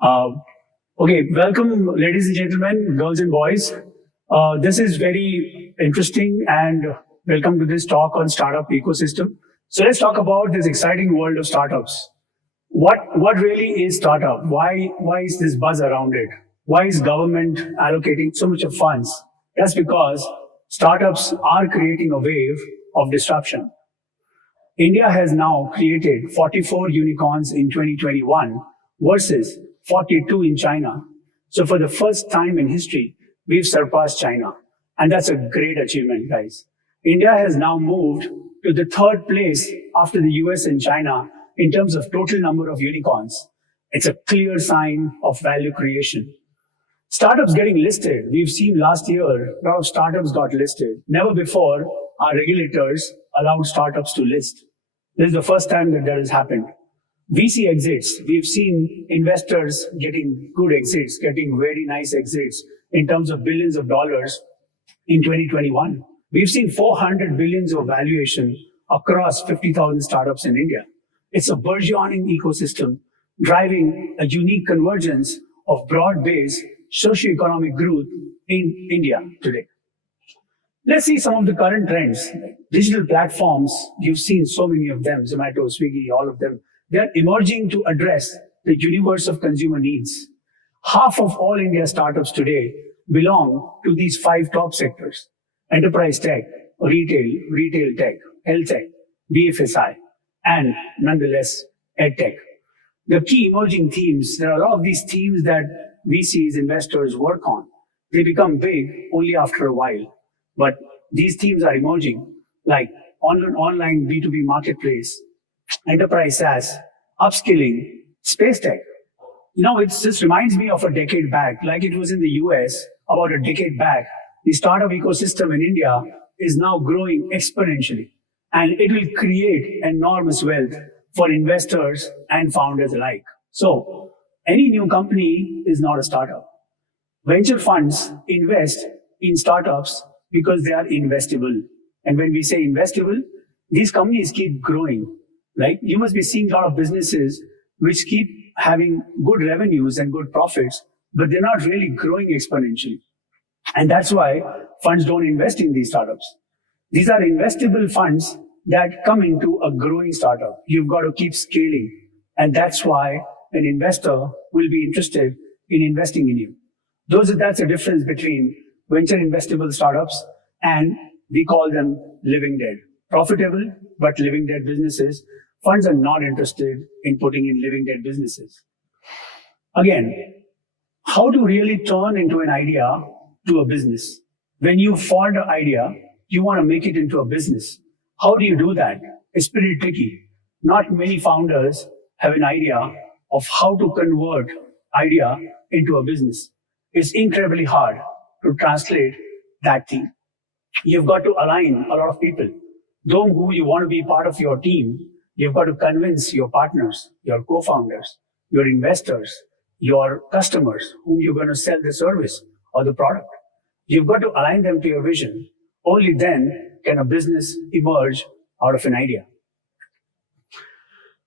Uh, okay, welcome, ladies and gentlemen, girls and boys. This is very interesting, and welcome to this talk on startup ecosystem. So let's talk about this exciting world of startups. What really is startup? Why is this buzz around it? Why is government allocating so much of funds? That's because startups are creating a wave of disruption. India has now created 44 unicorns in 2021 versus 42 in China. So for the first time in history, we've surpassed China. And that's a great achievement, guys. India has now moved to the third place after the US and China in terms of total number of unicorns. It's a clear sign of value creation. Startups getting listed. We've seen last year, a lot of startups got listed. Never before our regulators allowed startups to list. This is the first time that has happened. VC exits. We've seen investors getting good exits, getting very nice exits in terms of billions of dollars in 2021. We've seen 400 billions of valuation across 50,000 startups in India. It's a burgeoning ecosystem driving a unique convergence of broad-based socioeconomic growth in India today. Let's see some of the current trends. Digital platforms, you've seen so many of them, Zomato, Swiggy, all of them. They're emerging to address the universe of consumer needs. Half of all India startups today belong to these 5 top sectors: enterprise tech, retail tech, health tech, BFSI, and nonetheless, ed tech. The key emerging themes, there are a lot of these themes that VCs, investors work on. They become big only after a while. But these themes are emerging, like online B2B marketplace, enterprise SaaS, upskilling, space tech. It just reminds me of a decade back, like it was in the US about a decade back. The startup ecosystem in India is now growing exponentially, and it will create enormous wealth for investors and founders alike. So, any new company is not a startup. Venture funds invest in startups because they are investable. And when we say investable, these companies keep growing, right? You must be seeing a lot of businesses which keep having good revenues and good profits, but they're not really growing exponentially. And that's why funds don't invest in these startups. These are investable funds that come into a growing startup. You've got to keep scaling. And that's why an investor will be interested in investing in you. That's the difference between venture investable startups, and we call them living dead. Profitable, but living dead businesses. Funds are not interested in putting in living dead businesses. Again, how to really turn into an idea to a business? When you formed an idea, you want to make it into a business. How do you do that? It's pretty tricky. Not many founders have an idea of how to convert idea into a business. It's incredibly hard to translate that thing. You've got to align a lot of people. Those who you want to be part of your team, you've got to convince your partners, your co-founders, your investors, your customers whom you're going to sell the service or the product. You've got to align them to your vision. Only then can a business emerge out of an idea.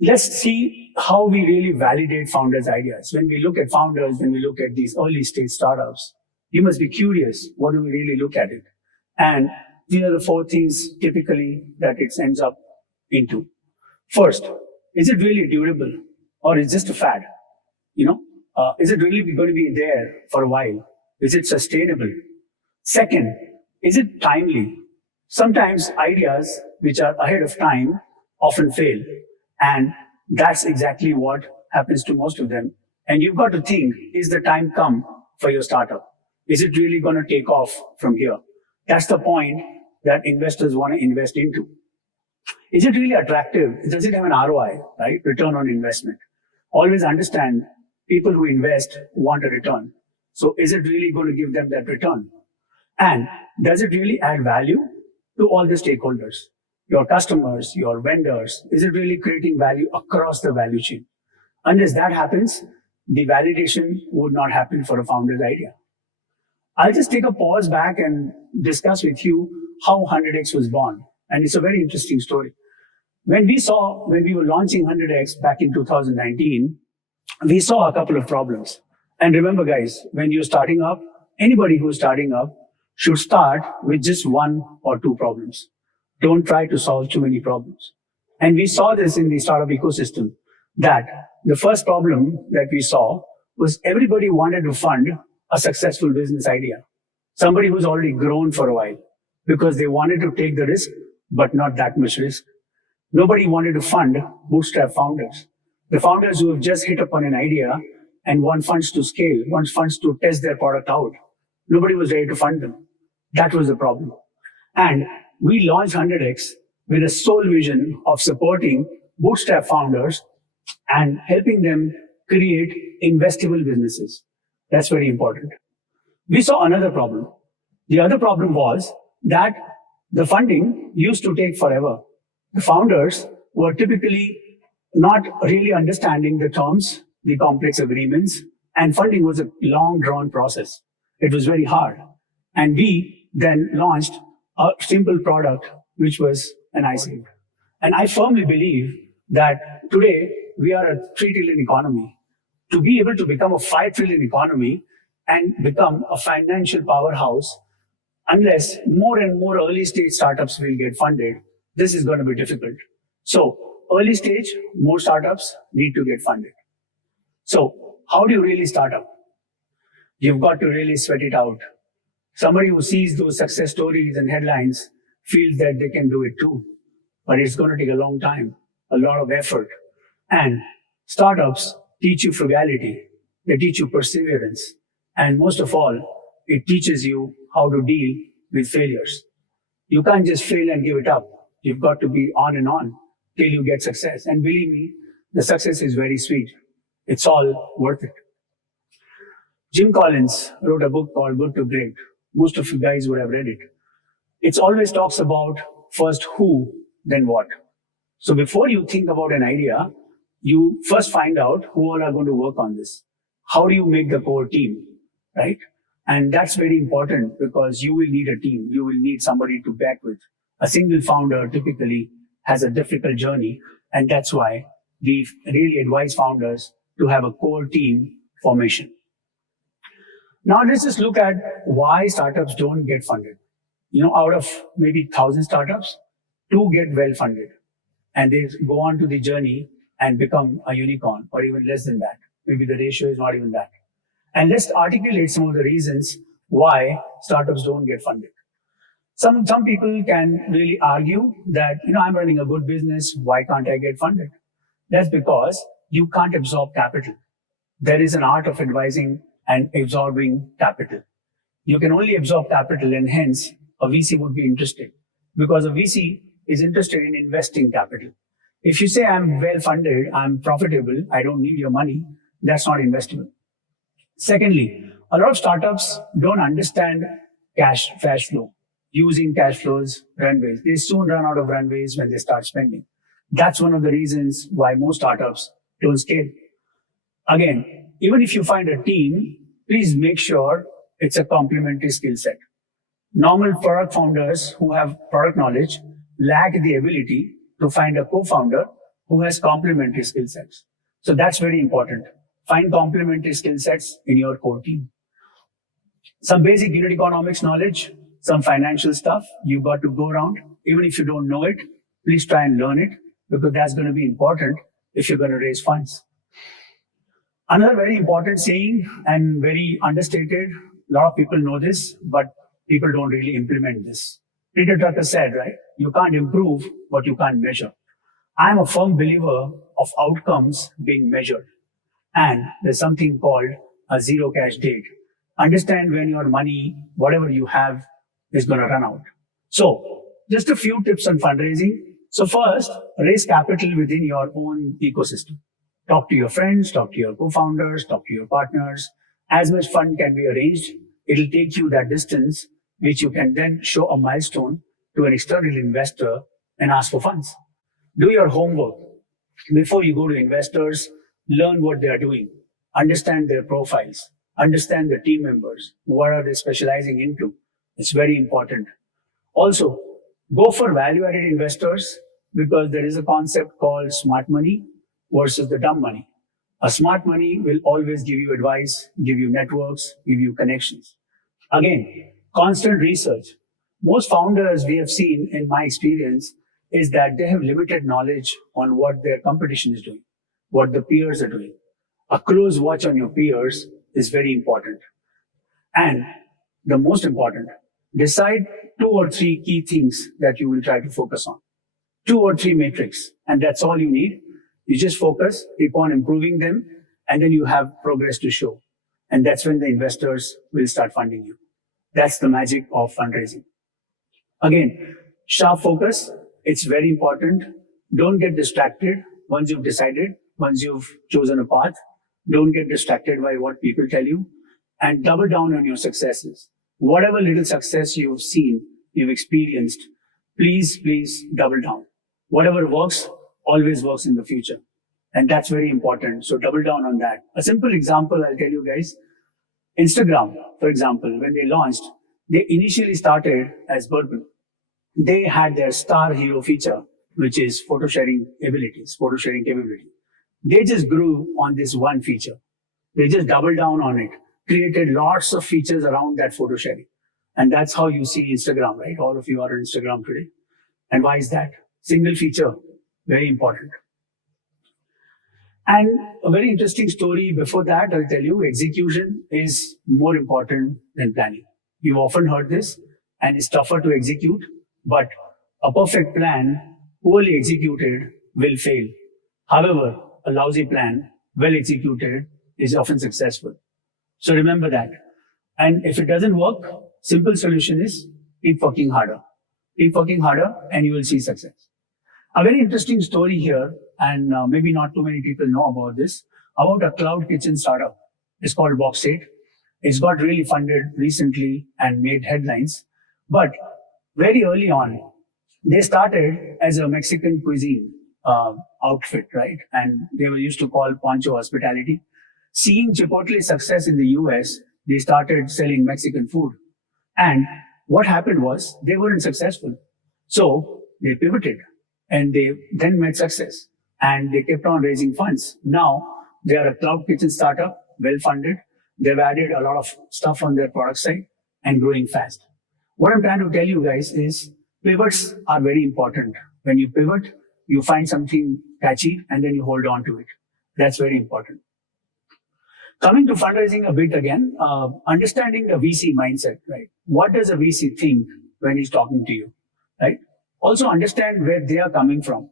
Let's see how we really validate founders' ideas. When we look at founders, when we look at these early stage startups, you must be curious, what do we really look at it? And these are the 4 things typically that it ends up into. First, is it really durable, or is it just a fad? Is it really going to be there for a while? Is it sustainable? Second, is it timely? Sometimes ideas which are ahead of time often fail. And that's exactly what happens to most of them. And you've got to think, is the time come for your startup? Is it really going to take off from here? That's the point that investors want to invest into. Is it really attractive? Does it have an ROI, right? Return on investment. Always understand, people who invest want a return. So is it really going to give them that return? And does it really add value to all the stakeholders? Your customers, your vendors, is it really creating value across the value chain? Unless that happens, the validation would not happen for a founder's idea. I'll just take a pause back and discuss with you how 100x was born. And it's a very interesting story. When we were launching 100x back in 2019, we saw a couple of problems. And remember, guys, when you're starting up, anybody who's starting up should start with just one or two problems. Don't try to solve too many problems. And we saw this in the startup ecosystem, that the first problem that we saw was everybody wanted to fund a successful business idea. Somebody who's already grown for a while, because they wanted to take the risk, but not that much risk. Nobody wanted to fund bootstrap founders. The founders who have just hit upon an idea and want funds to scale, want funds to test their product out. Nobody was ready to fund them. That was the problem. And we launched 100x with a sole vision of supporting bootstrap founders and helping them create investable businesses. That's very important. We saw another problem. The other problem was that the funding used to take forever. The founders were typically not really understanding the terms, the complex agreements, and funding was a long drawn process. It was very hard. And we then launched a simple product, which was an ICO. And I firmly believe that today we are a 3 trillion economy. To be able to become a 5 trillion economy and become a financial powerhouse, unless more and more early stage startups will get funded, this is going to be difficult. So early stage, more startups need to get funded. So how do you really start up? You've got to really sweat it out. Somebody who sees those success stories and headlines feels that they can do it too. But it's going to take a long time, a lot of effort. And startups teach you frugality. They teach you perseverance. And most of all, it teaches you how to deal with failures. You can't just fail and give it up. You've got to be on and on till you get success. And believe me, the success is very sweet. It's all worth it. Jim Collins wrote a book called Good to Great. Most of you guys would have read it. It always talks about first who, then what. So before you think about an idea, you first find out who all are going to work on this. How do you make the core team, right? And that's very important because you will need a team. You will need somebody to back with. A single founder typically has a difficult journey, and that's why we really advise founders to have a core team formation. Now let's just look at why startups don't get funded. Out of maybe 1,000 startups, 2 get well funded, and they go on to the journey and become a unicorn, or even less than that. Maybe the ratio is not even that. And let's articulate some of the reasons why startups don't get funded. Some people can really argue that, I'm running a good business, why can't I get funded? That's because you can't absorb capital. There is an art of advising and absorbing capital. You can only absorb capital, and hence a VC would be interested, because a VC is interested in investing capital. If you say I'm well funded, I'm profitable, I don't need your money, that's not investable. Secondly, a lot of startups don't understand cash flow, using cash flows, runways. They soon run out of runways when they start spending. That's one of the reasons why most startups don't scale. Again, even if you find a team, please make sure it's a complementary skill set. Normal product founders who have product knowledge lack the ability to find a co-founder who has complementary skill sets. So that's very important. Find complementary skill sets in your core team. Some basic unit economics knowledge, some financial stuff you've got to go around. Even if you don't know it, please try and learn it, because that's going to be important if you're going to raise funds. Another very important saying, and very understated, a lot of people know this, but people don't really implement this. Peter Drucker said, right, you can't improve what you can't measure. I'm a firm believer of outcomes being measured. And there's something called a zero cash date. Understand when your money, whatever you have, is going to run out. So just a few tips on fundraising. So first, raise capital within your own ecosystem. Talk to your friends, talk to your co-founders, talk to your partners. As much fund can be arranged, it'll take you that distance, which you can then show a milestone to an external investor and ask for funds. Do your homework. Before you go to investors, learn what they are doing. Understand their profiles. Understand the team members. What are they specializing into? It's very important. Also, go for value-added investors, because there is a concept called smart money versus the dumb money. A smart money will always give you advice, give you networks, give you connections. Again, constant research. Most founders we have seen in my experience is that they have limited knowledge on what their competition is doing, what the peers are doing. A close watch on your peers is very important. And the most important, decide 2 or 3 key things that you will try to focus on. 2 or 3 metrics, and that's all you need. You just focus, keep on improving them, and then you have progress to show. And that's when the investors will start funding you. That's the magic of fundraising. Again, sharp focus. It's very important. Don't get distracted once you've decided, once you've chosen a path. Don't get distracted by what people tell you, and double down on your successes. Whatever little success you've seen, you've experienced, please double down. Whatever works always works in the future. And that's very important. So double down on that. A simple example I'll tell you guys. Instagram, for example, when they launched, they initially started as bourbon. They had their star hero feature, which is photo sharing capability. They just grew on this one feature. They just doubled down on it, created lots of features around that photo sharing. And that's how you see Instagram, right? All of you are on Instagram today. And why is that? Single feature, very important. And a very interesting story before that, I'll tell you, execution is more important than planning. You've often heard this, and it's tougher to execute, but a perfect plan, poorly executed, will fail. However, a lousy plan, well executed, is often successful. So remember that. And if it doesn't work, simple solution is keep working harder. Keep working harder and you will see success. A very interesting story here, and maybe not too many people know about this, about a cloud kitchen startup. It's called Box8. It's got really funded recently and made headlines. But very early on, they started as a Mexican cuisine outfit, right? And they were used to call Poncho Hospitality. Seeing Chipotle's success in the US, they started selling Mexican food. And what happened was they weren't successful. So they pivoted and they then made success and they kept on raising funds. Now they are a cloud kitchen startup, well funded. They've added a lot of stuff on their product side and growing fast. What I'm trying to tell you guys is pivots are very important. When you pivot, you find something catchy and then you hold on to it. That's very important. Coming to fundraising a bit again, understanding the VC mindset, right? What does a VC think when he's talking to you, right? Also understand where they are coming from.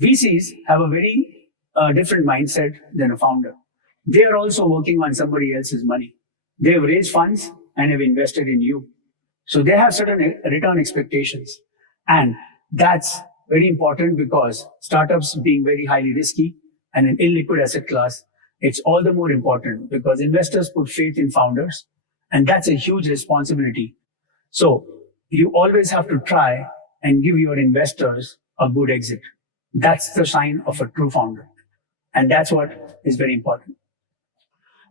VCs have a very different mindset than a founder. They are also working on somebody else's money. They have raised funds and have invested in you. So they have certain return expectations. And that's very important because startups being very highly risky and an illiquid asset class, it's all the more important because investors put faith in founders and that's a huge responsibility. So you always have to try and give your investors a good exit. That's the sign of a true founder. And that's what is very important.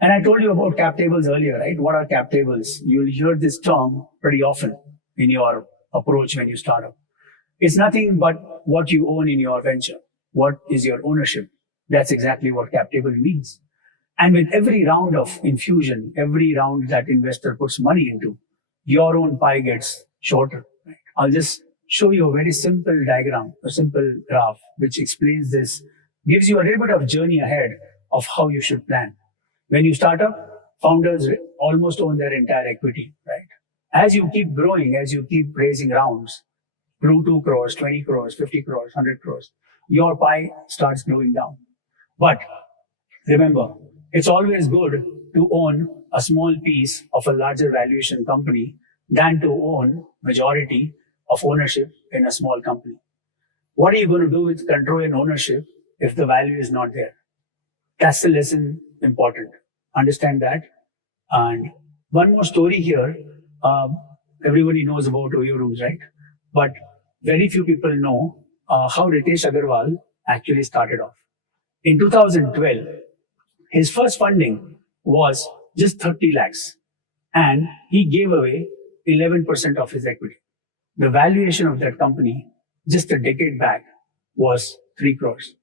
And I told you about cap tables earlier, right? What are cap tables? You'll hear this term pretty often in your approach when you start up. It's nothing but what you own in your venture. What is your ownership? That's exactly what cap table means. And with every round of infusion, every round that investor puts money into, your own pie gets shorter. Right? I'll just show you a very simple diagram, a simple graph, which explains this, gives you a little bit of journey ahead of how you should plan. When you start up, founders almost own their entire equity, right? As you keep growing, as you keep raising rounds, grew 2 crores, 20 crores, 50 crores, 100 crores, your pie starts going down. But remember, it's always good to own a small piece of a larger valuation company than to own majority of ownership in a small company. What are you going to do with control and ownership if the value is not there? That's the lesson important. Understand that. And one more story here. Everybody knows about Oyo rooms, right? But very few people know how Ritesh Agarwal actually started off. In 2012, his first funding was just 30 lakhs and he gave away 11% of his equity. The valuation of that company just a decade back was 3 crores.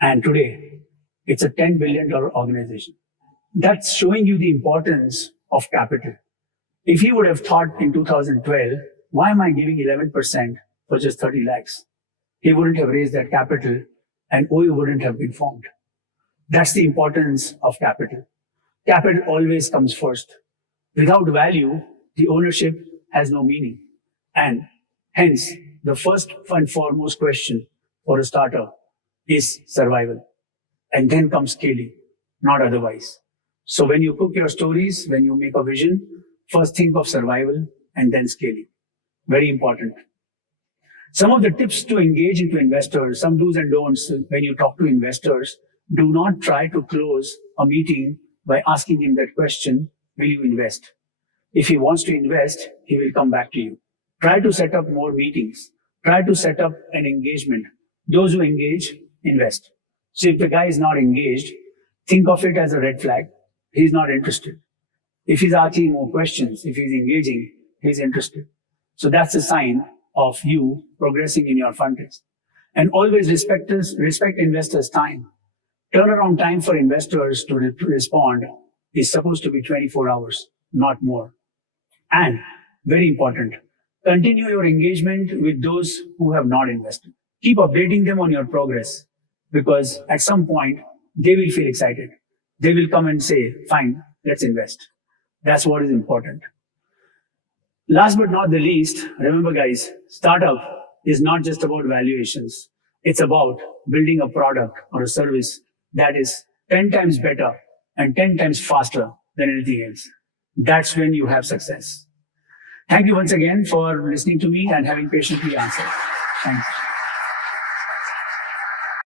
And today It's a $10 billion organization. That's showing you the importance of capital. If he would have thought in 2012, why am I giving 11% for just 30 lakhs? He wouldn't have raised that capital and OU wouldn't have been formed. That's the importance of capital. Capital always comes first. Without value, the ownership has no meaning. And hence, the first and foremost question for a startup is survival. And then comes scaling, not otherwise. So when you cook your stories, when you make a vision, first think of survival and then scaling. Very important. Some of the tips to engage into investors, some do's and don'ts when you talk to investors, do not try to close a meeting by asking him that question, will you invest? If he wants to invest, he will come back to you. Try to set up more meetings. Try to set up an engagement. Those who engage, invest. So if the guy is not engaged, think of it as a red flag. He's not interested. If he's asking more questions, if he's engaging, he's interested. So that's a sign of you progressing in your fundraise. And always respect investors' time. Turnaround time for investors to respond is supposed to be 24 hours, not more. And very important, continue your engagement with those who have not invested. Keep updating them on your progress because at some point they will feel excited. They will come and say, fine, let's invest. That's what is important. Last but not the least, remember guys, startup is not just about valuations. It's about building a product or a service that is 10 times better and 10 times faster than anything else. That's when you have success. Thank you once again for listening to me and having patiently answered. Thanks.